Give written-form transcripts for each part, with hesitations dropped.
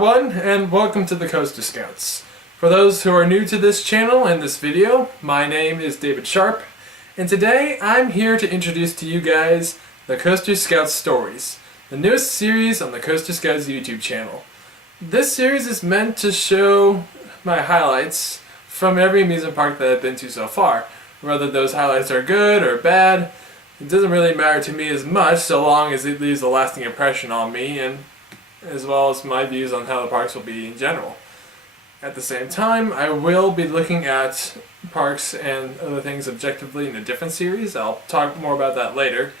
everyone, and welcome to the Coaster Scouts. For those who are new to this channel and this video, my name is David Sharpe, and today I'm here to introduce to you guys the Coaster Scouts Stories, the newest series on the Coaster Scouts YouTube channel. This series is meant to show my highlights from every amusement park that I've been to so far. Whether those highlights are good or bad, it doesn't really matter to me as much so long as it leaves a lasting impression on me, and as well as my views on how the parks will be in general. At the same time, I will be looking at parks and other things objectively in a different series. I'll talk more about that later.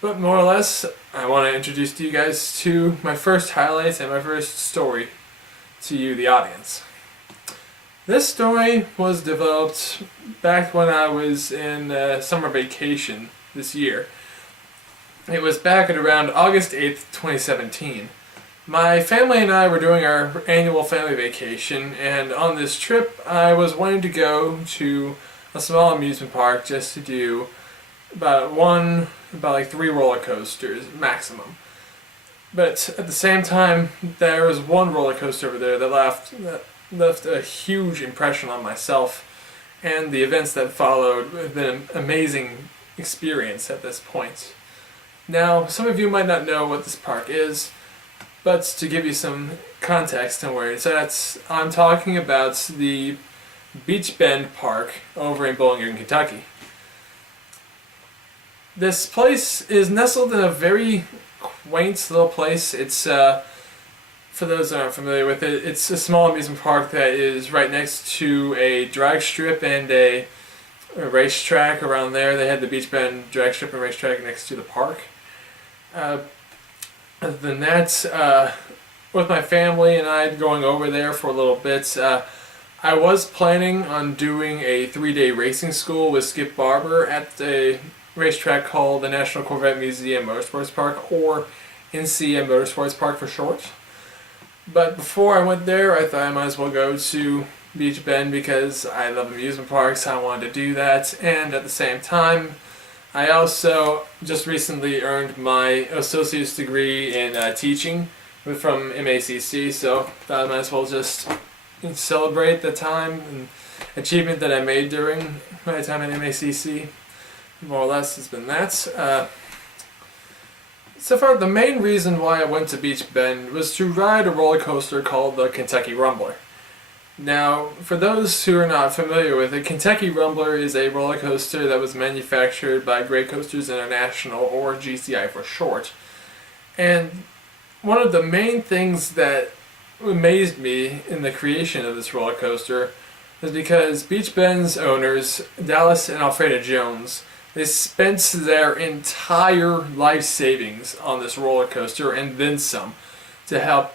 But more or less, I want to introduce to you guys to my first highlights and my first story to you, the audience. This story was developed back when I was in summer vacation this year. It was back at around August 8th, 2017. My family and I were doing our annual family vacation, and on this trip I was wanting to go to a small amusement park just to do about 3 roller coasters maximum. But at the same time, there was one roller coaster over there that left a huge impression on myself, and the events that followed have been an amazing experience at this point. Now, some of you might not know what this park is, but to give you some context on where it's at, I'm talking about the Beech Bend Park over in Bowling Green, Kentucky. This place is nestled in a very quaint little place. It's, for those that aren't familiar with it, it's a small amusement park that is right next to a drag strip and a racetrack around there. They had the Beech Bend drag strip and racetrack next to the park. Other than that, with my family and I going over there for a little bit, I was planning on doing a 3-day racing school with Skip Barber at a racetrack called the National Corvette Museum Motorsports Park, or NCM Motorsports Park for short. But before I went there, I thought I might as well go to Beech Bend because I love amusement parks. I wanted to do that, and at the same time, I also just recently earned my associate's degree in teaching from MACC, so I might as well just celebrate the time and achievement that I made during my time at MACC. More or less has been that. So far, the main reason why I went to Beech Bend was to ride a roller coaster called the Kentucky Rumbler. Now, for those who are not familiar with it, Kentucky Rumbler is a roller coaster that was manufactured by Great Coasters International, or GCI for short. And one of the main things that amazed me in the creation of this roller coaster is because Beech Bend's owners, Dallas and Alfreda Jones, they spent their entire life savings on this roller coaster and then some to help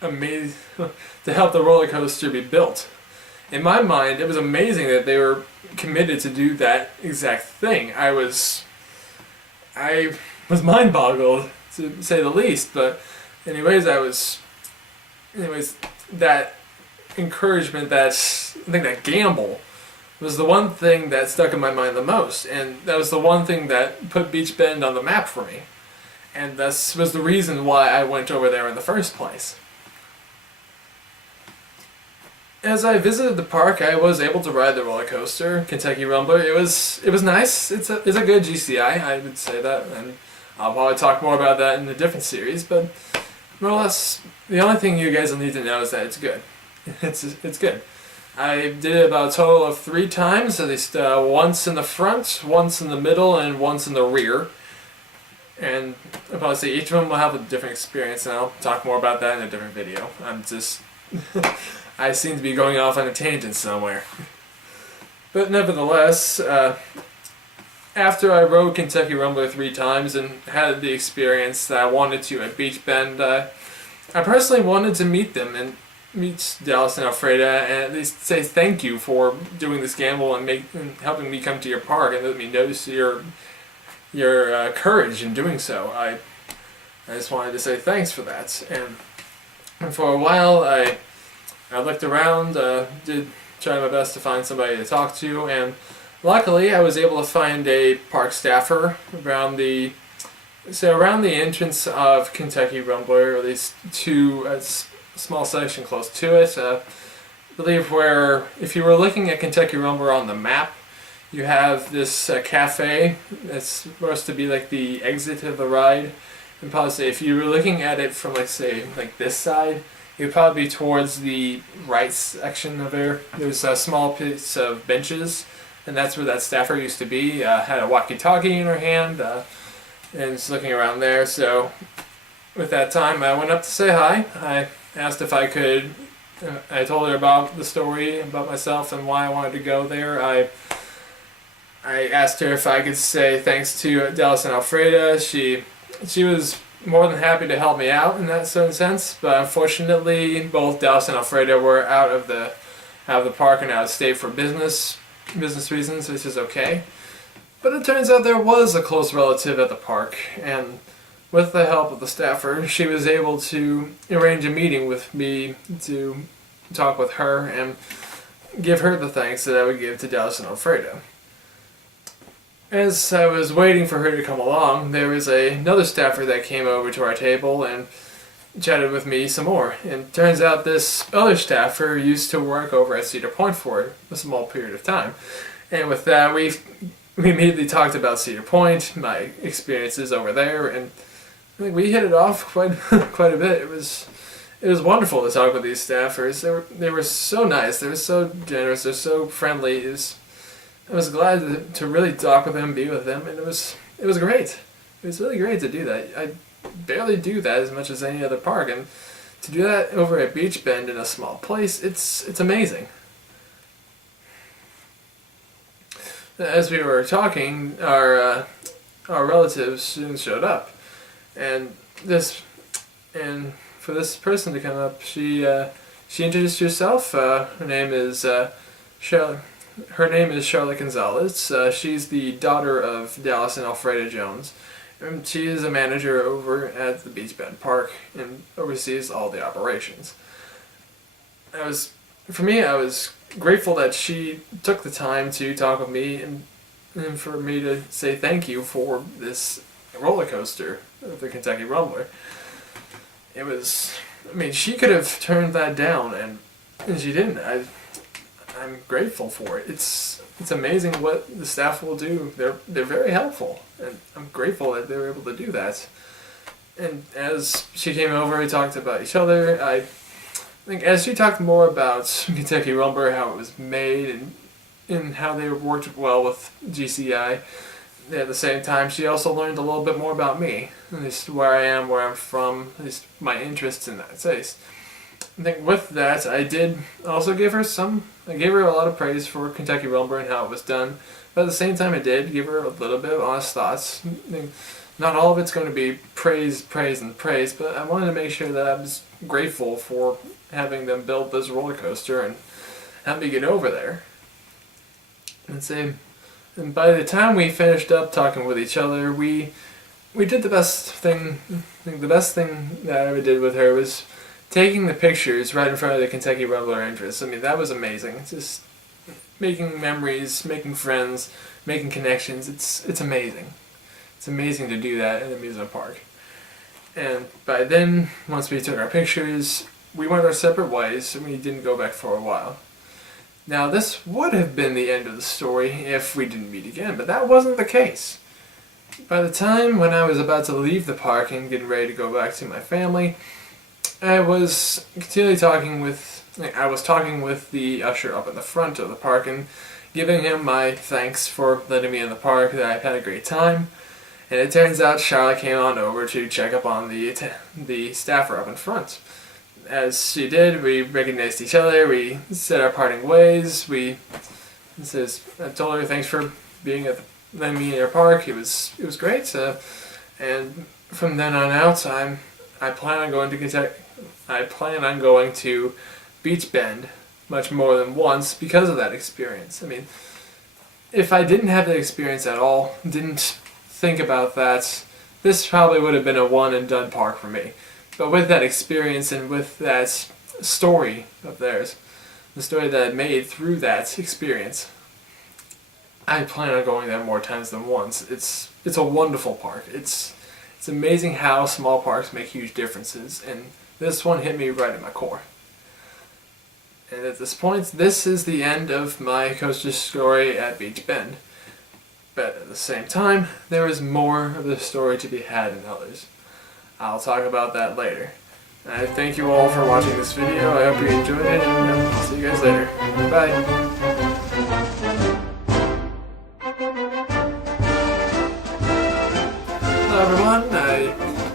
the roller coaster be built. In my mind, it was amazing that they were committed to do that exact thing. I was mind-boggled, to say the least. But anyways, that encouragement, that gamble was the one thing that stuck in my mind the most, and that was the one thing that put Beech Bend on the map for me. And this was the reason why I went over there in the first place. As I visited the park, I was able to ride the roller coaster, Kentucky Rumbler. It was nice. It's a good GCI, I would say that, and I'll probably talk more about that in a different series. But more or less, the only thing you guys will need to know is that it's good. It's good. I did it about a total of 3 times, at least once in the front, once in the middle, and once in the rear. And I'll probably say each of them will have a different experience, and I'll talk more about that in a different video. I seem to be going off on a tangent somewhere. But nevertheless, after I rode Kentucky Rumbler 3 times and had the experience that I wanted to at Beech Bend, I personally wanted to meet them and meet Dallas and Alfreda and at least say thank you for doing this gamble and helping me come to your park and let me notice your courage in doing so. I just wanted to say thanks for that. And for a while, I looked around, did try my best to find somebody to talk to, and luckily I was able to find a park staffer around the So around the entrance of Kentucky Rumbler, or at least to a small section close to it, I believe where, if you were looking at Kentucky Rumbler on the map, you have this cafe that's supposed to be like the exit of the ride. And probably say if you were looking at it from like say like this side, it would probably be towards the right section of there. There's a small piece of benches, and that's where that staffer used to be. Had a walkie-talkie in her hand, and was looking around there. So with that time, I went up to say hi. I asked if I could. I told her about the story, about myself, and why I wanted to go there. I asked her if I could say thanks to Dallas and Alfreda. She was more than happy to help me out in that certain sense, but unfortunately both Dallas and Alfreda were out of the park and out of state for business reasons, which is okay. But it turns out there was a close relative at the park, and with the help of the staffer, she was able to arrange a meeting with me to talk with her and give her the thanks that I would give to Dallas and Alfreda. As I was waiting for her to come along, there was another staffer that came over to our table and chatted with me some more. And turns out this other staffer used to work over at Cedar Point for a small period of time. And with that, we immediately talked about Cedar Point, my experiences over there, and I think we hit it off quite a bit. It was wonderful to talk with these staffers. They were so nice. They were so generous. They're so friendly. I was glad to really talk with them, be with them, and it was great. It was really great to do that. I barely do that as much as any other park, and to do that over at Beech Bend in a small place, it's amazing. As we were talking, our relatives soon showed up, and for this person to come up, she introduced herself. Her name is Charlotte. Her name is Charlotte Gonzalez. She's the daughter of Dallas and Alfreda Jones, and she is a manager over at the Beech Bend Park and oversees all the operations. I was grateful that she took the time to talk with me and for me to say thank you for this roller coaster of the Kentucky Rumbler. She could have turned that down, and she didn't. I'm grateful for it. It's amazing what the staff will do. They're very helpful, and I'm grateful that they were able to do that. And as she came over, we talked about each other. I think as she talked more about Kentucky Rumbler, how it was made, and how they worked well with GCI, at the same time, she also learned a little bit more about me, at least where I am, where I'm from, at least my interests in that space. I think with that, I did also give her a lot of praise for Kentucky Rumbler and how it was done, but at the same time I did give her a little bit of honest thoughts. I think not all of it's going to be praise, but I wanted to make sure that I was grateful for having them build this roller coaster and help me get over there. And by the time we finished up talking with each other, we did the best thing. I think the best thing that I ever did with her was taking the pictures right in front of the Kentucky Rumbler entrance. That was amazing. Just making memories, making friends, making connections. It's amazing. It's amazing to do that in an amusement park. And by then, once we took our pictures, we went our separate ways, and we didn't go back for a while. Now, this would have been the end of the story if we didn't meet again, but that wasn't the case. By the time when I was about to leave the park and getting ready to go back to my family, I was talking with the usher up in the front of the park and giving him my thanks for letting me in the park, that I've had a great time. And it turns out Charlotte came on over to check up on the staffer up in front. As she did, we recognized each other, we said our parting ways, I told her thanks for letting me in your park, it was great, and from then on out, I plan on going to Beech Bend much more than once because of that experience. If I didn't have that experience at all, didn't think about that, this probably would have been a one and done park for me. But with that experience and with that story of theirs, the story that I made through that experience, I plan on going there more times than once. It's a wonderful park. It's It's amazing how small parks make huge differences, and this one hit me right in my core. And at this point, this is the end of my coaster story at Beech Bend. But at the same time, there is more of the story to be had in others. I'll talk about that later. I thank you all for watching this video. I hope you enjoyed it, and I'll see you guys later. Bye! Hello everyone,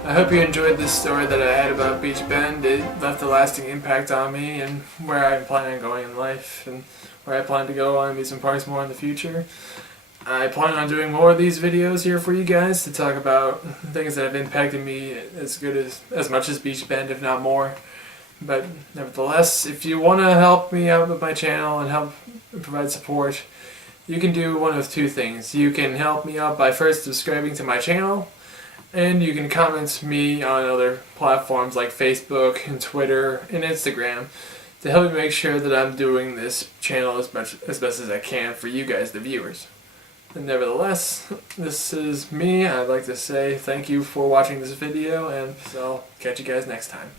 I hope you enjoyed this story that I had about Beech Bend. It left a lasting impact on me and where I plan on going in life and where I plan to go on amusement parks more in the future. I plan on doing more of these videos here for you guys to talk about things that have impacted me as much as Beech Bend, if not more. But nevertheless, if you want to help me out with my channel and help provide support, you can do one of two things. You can help me out by first subscribing to my channel, and you can comment me on other platforms like Facebook and Twitter and Instagram to help me make sure that I'm doing this channel as best as I can for you guys, the viewers. And nevertheless, this is me. I'd like to say thank you for watching this video, and so I'll catch you guys next time.